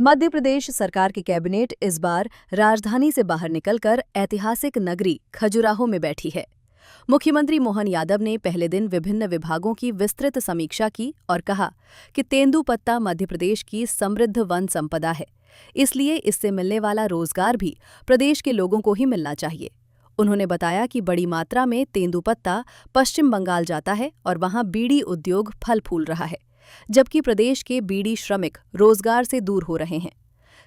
मध्य प्रदेश सरकार की कैबिनेट इस बार राजधानी से बाहर निकलकर ऐतिहासिक नगरी खजुराहो में बैठी है। मुख्यमंत्री मोहन यादव ने पहले दिन विभिन्न विभागों की विस्तृत समीक्षा की और कहा कि तेंदुपत्ता मध्य प्रदेश की समृद्ध वन संपदा है, इसलिए इससे मिलने वाला रोजगार भी प्रदेश के लोगों को ही मिलना चाहिए। उन्होंने बताया कि बड़ी मात्रा में तेंदुपत्ता पश्चिम बंगाल जाता है और वहां बीड़ी उद्योग फल फूल रहा है, जबकि प्रदेश के बीड़ी श्रमिक रोजगार से दूर हो रहे हैं।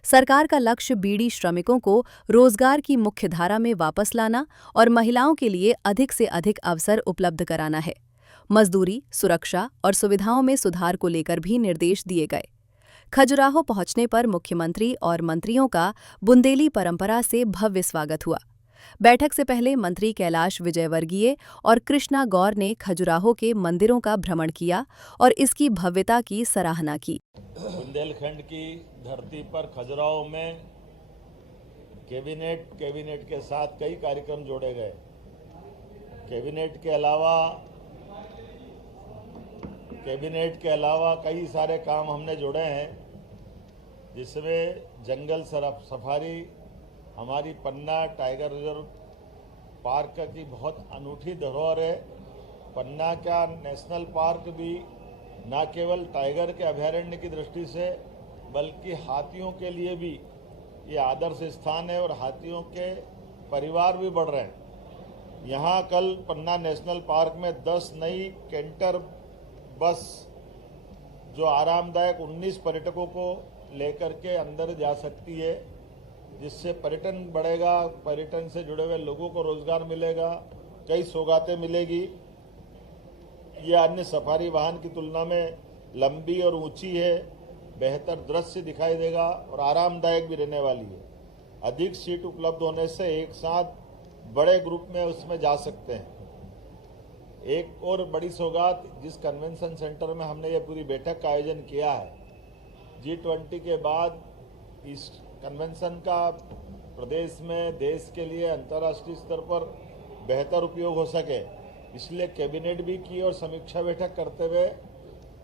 सरकार का लक्ष्य बीड़ी श्रमिकों को रोजगार की मुख्यधारा में वापस लाना और महिलाओं के लिए अधिक से अधिक अवसर उपलब्ध कराना है। मजदूरी, सुरक्षा और सुविधाओं में सुधार को लेकर भी निर्देश दिए गए। खजुराहो पहुंचने पर मुख्यमंत्री और मंत्रियों का बुंदेली परंपरा से भव्य स्वागत हुआ। बैठक से पहले मंत्री कैलाश विजयवर्गीय और कृष्णा गौर ने खजुराहो के मंदिरों का भ्रमण किया और इसकी भव्यता की सराहना की। बुंदेलखंड की धरती पर खजुराहो में कैबिनेट के साथ कई कार्यक्रम जोड़े गए। कैबिनेट के अलावा कई सारे काम हमने जोड़े हैं, जिसमें जंगल सफारी, हमारी पन्ना टाइगर रिजर्व पार्क की बहुत अनूठी धरोहर है। पन्ना का नेशनल पार्क भी न केवल टाइगर के अभयारण्य की दृष्टि से बल्कि हाथियों के लिए भी ये आदर्श स्थान है और हाथियों के परिवार भी बढ़ रहे हैं। यहाँ कल पन्ना नेशनल पार्क में 10 नई कैंटर बस जो आरामदायक 19 पर्यटकों को लेकर के अंदर जा सकती है, जिससे पर्यटन बढ़ेगा, पर्यटन से जुड़े हुए लोगों को रोजगार मिलेगा, कई सौगातें मिलेगी। ये अन्य सफारी वाहन की तुलना में लंबी और ऊंची है, बेहतर दृश्य दिखाई देगा और आरामदायक भी रहने वाली है। अधिक सीट उपलब्ध होने से एक साथ बड़े ग्रुप में उसमें जा सकते हैं। एक और बड़ी सौगात, जिस कन्वेंशन सेंटर में हमने ये पूरी बैठक का आयोजन किया है, G20 के बाद इस कन्वेंशन का प्रदेश में देश के लिए अंतर्राष्ट्रीय स्तर पर बेहतर उपयोग हो सके, इसलिए कैबिनेट भी की और समीक्षा बैठक करते हुए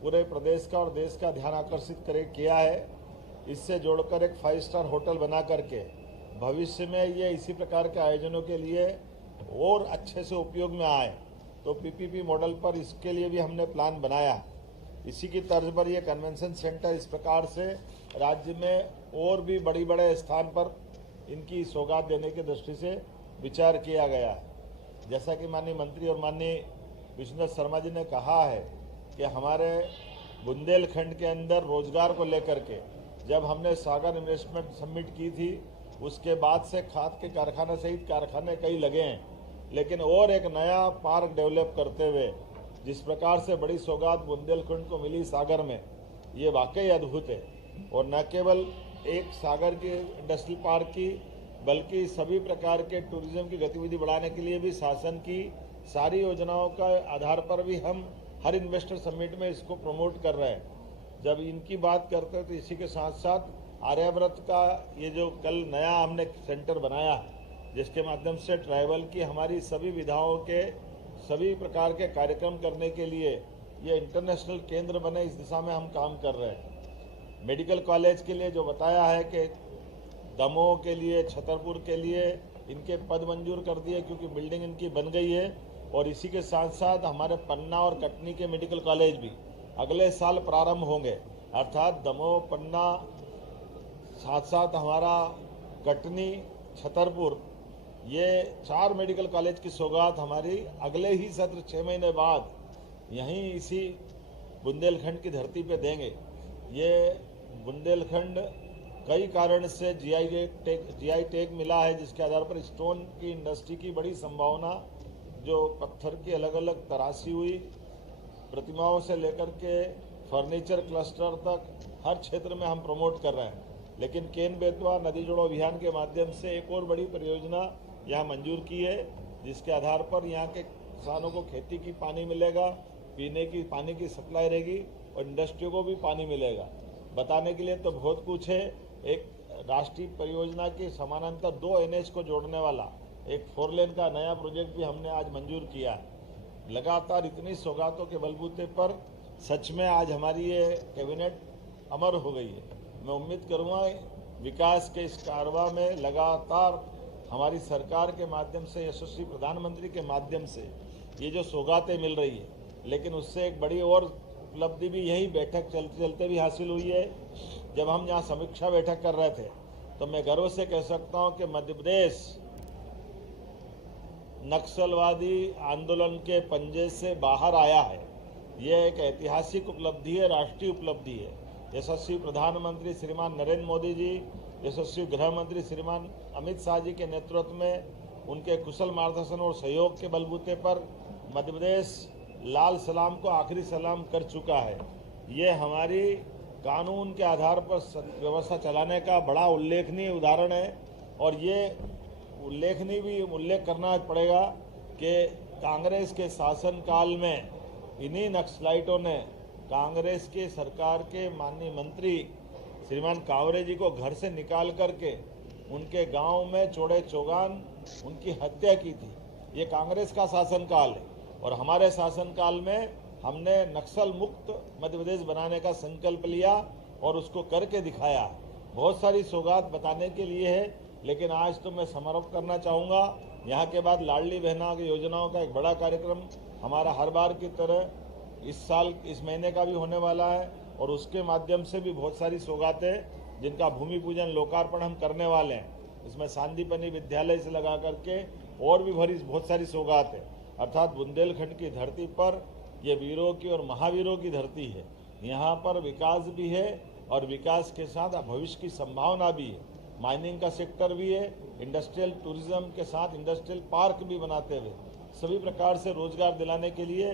पूरे प्रदेश का और देश का ध्यान आकर्षित किया है। इससे जोड़कर एक 5 स्टार होटल बना करके भविष्य में ये इसी प्रकार के आयोजनों के लिए और अच्छे से उपयोग में आए, तो PPP मॉडल पर इसके लिए भी हमने प्लान बनाया। इसी की तर्ज पर यह कन्वेंशन सेंटर इस प्रकार से राज्य में और भी बड़े स्थान पर इनकी सौगात देने की दृष्टि से विचार किया गया है। जैसा कि माननीय मंत्री और माननीय विष्णु शर्मा जी ने कहा है कि हमारे बुंदेलखंड के अंदर रोजगार को लेकर के जब हमने सागर इन्वेस्टमेंट समिट की थी, उसके बाद से खाद के कारखाने सहित कारखाने कई लगे हैं, लेकिन और एक नया पार्क डेवलप करते हुए जिस प्रकार से बड़ी सौगात बुंदेलखंड को मिली सागर में, ये वाकई अद्भुत है। और न केवल एक सागर की इंडस्ट्रियल पार्क की, बल्कि सभी प्रकार के टूरिज्म की गतिविधि बढ़ाने के लिए भी शासन की सारी योजनाओं का आधार पर भी हम हर इन्वेस्टर समिट में इसको प्रमोट कर रहे हैं। जब इनकी बात करते हैं तो इसी के साथ साथ आर्याव्रत का ये जो कल नया हमने सेंटर बनाया, जिसके माध्यम से ट्राइबल की हमारी सभी विधाओं के सभी प्रकार के कार्यक्रम करने के लिए ये इंटरनेशनल केंद्र बने, इस दिशा में हम काम कर रहे हैं। मेडिकल कॉलेज के लिए जो बताया है कि दमोह के लिए, छतरपुर के लिए इनके पद मंजूर कर दिए क्योंकि बिल्डिंग इनकी बन गई है। और इसी के साथ साथ हमारे पन्ना और कटनी के मेडिकल कॉलेज भी अगले साल प्रारंभ होंगे, अर्थात दमोह, पन्ना, साथ साथ हमारा कटनी, छतरपुर, ये 4 मेडिकल कॉलेज की सौगात हमारी अगले ही सत्र 6 महीने बाद यहीं इसी बुंदेलखंड की धरती पे देंगे। ये बुंदेलखंड कई कारण से GI टैग मिला है, जिसके आधार पर स्टोन की इंडस्ट्री की बड़ी संभावना, जो पत्थर की अलग अलग तराशी हुई प्रतिमाओं से लेकर के फर्नीचर क्लस्टर तक हर क्षेत्र में हम प्रमोट कर रहे हैं। लेकिन केन बेतवा नदी जोड़ो अभियान के माध्यम से एक और बड़ी परियोजना यहाँ मंजूर की है, जिसके आधार पर यहाँ के किसानों को खेती की पानी मिलेगा, पीने की पानी की सप्लाई रहेगी और इंडस्ट्रियों को भी पानी मिलेगा। बताने के लिए तो बहुत कुछ है। एक राष्ट्रीय परियोजना के समानांतर 2 NH को जोड़ने वाला एक 4 लेन का नया प्रोजेक्ट भी हमने आज मंजूर किया है। लगातार इतनी सौगातों के बलबूते पर सच में आज हमारी ये कैबिनेट अमर हो गई है। मैं उम्मीद करूँगा विकास के इस कारवां में लगातार हमारी सरकार के माध्यम से, यशस्वी प्रधानमंत्री के माध्यम से ये जो सौगातें मिल रही है, लेकिन उससे एक बड़ी और उपलब्धि भी यही बैठक चलते चलते भी हासिल हुई है। जब हम यहाँ समीक्षा बैठक कर रहे थे तो मैं गर्व से कह सकता हूँ कि मध्य प्रदेश नक्सलवादी आंदोलन के पंजे से बाहर आया है। यह एक ऐतिहासिक उपलब्धि है, राष्ट्रीय उपलब्धि है। यशस्वी प्रधानमंत्री श्रीमान नरेंद्र मोदी जी, यशस्वी गृह मंत्री श्रीमान अमित शाह जी के नेतृत्व में उनके कुशल मार्गदर्शन और सहयोग के बलबूते पर मध्य प्रदेश लाल सलाम को आखिरी सलाम कर चुका है। ये हमारी कानून के आधार पर व्यवस्था चलाने का बड़ा उल्लेखनीय उदाहरण है। और ये उल्लेखनीय भी उल्लेख करना पड़ेगा कि कांग्रेस के शासनकाल में इन्हीं नक्सलाइटों ने कांग्रेस के सरकार के माननीय मंत्री श्रीमान कावरे जी को घर से निकाल करके उनके गांव में चौड़े चौगान उनकी हत्या की थी। ये कांग्रेस का शासनकाल है और हमारे शासनकाल में हमने नक्सल मुक्त मध्य प्रदेश बनाने का संकल्प लिया और उसको करके दिखाया। बहुत सारी सौगात बताने के लिए है, लेकिन आज तो मैं समारोह करना चाहूँगा। यहाँ के बाद लाडली बहना की योजनाओं का एक बड़ा कार्यक्रम हमारा हर बार की तरह इस साल इस महीने का भी होने वाला है और उसके माध्यम से भी बहुत सारी सौगातें जिनका भूमि पूजन लोकार्पण हम करने वाले हैं। इसमें सांदीपनी विद्यालय से लगा करके और भी बहुत सारी सौगात है। अर्थात बुंदेलखंड की धरती पर ये वीरों की और महावीरों की धरती है। यहाँ पर विकास भी है और विकास के साथ भविष्य की संभावना भी है। माइनिंग का सेक्टर भी है, इंडस्ट्रियल टूरिज्म के साथ इंडस्ट्रियल पार्क भी बनाते हुए सभी प्रकार से रोजगार दिलाने के लिए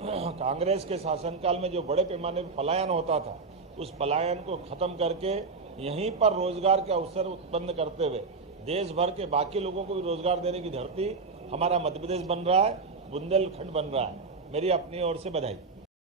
कांग्रेस के शासनकाल में जो बड़े पैमाने पर पलायन होता था, उस पलायन को खत्म करके यहीं पर रोजगार के अवसर उत्पन्न करते हुए देश भर के बाकी लोगों को भी रोजगार देने की धरती हमारा मध्य प्रदेश बन रहा है, बुंदेलखंड बन रहा है। मेरी अपनी ओर से बधाई।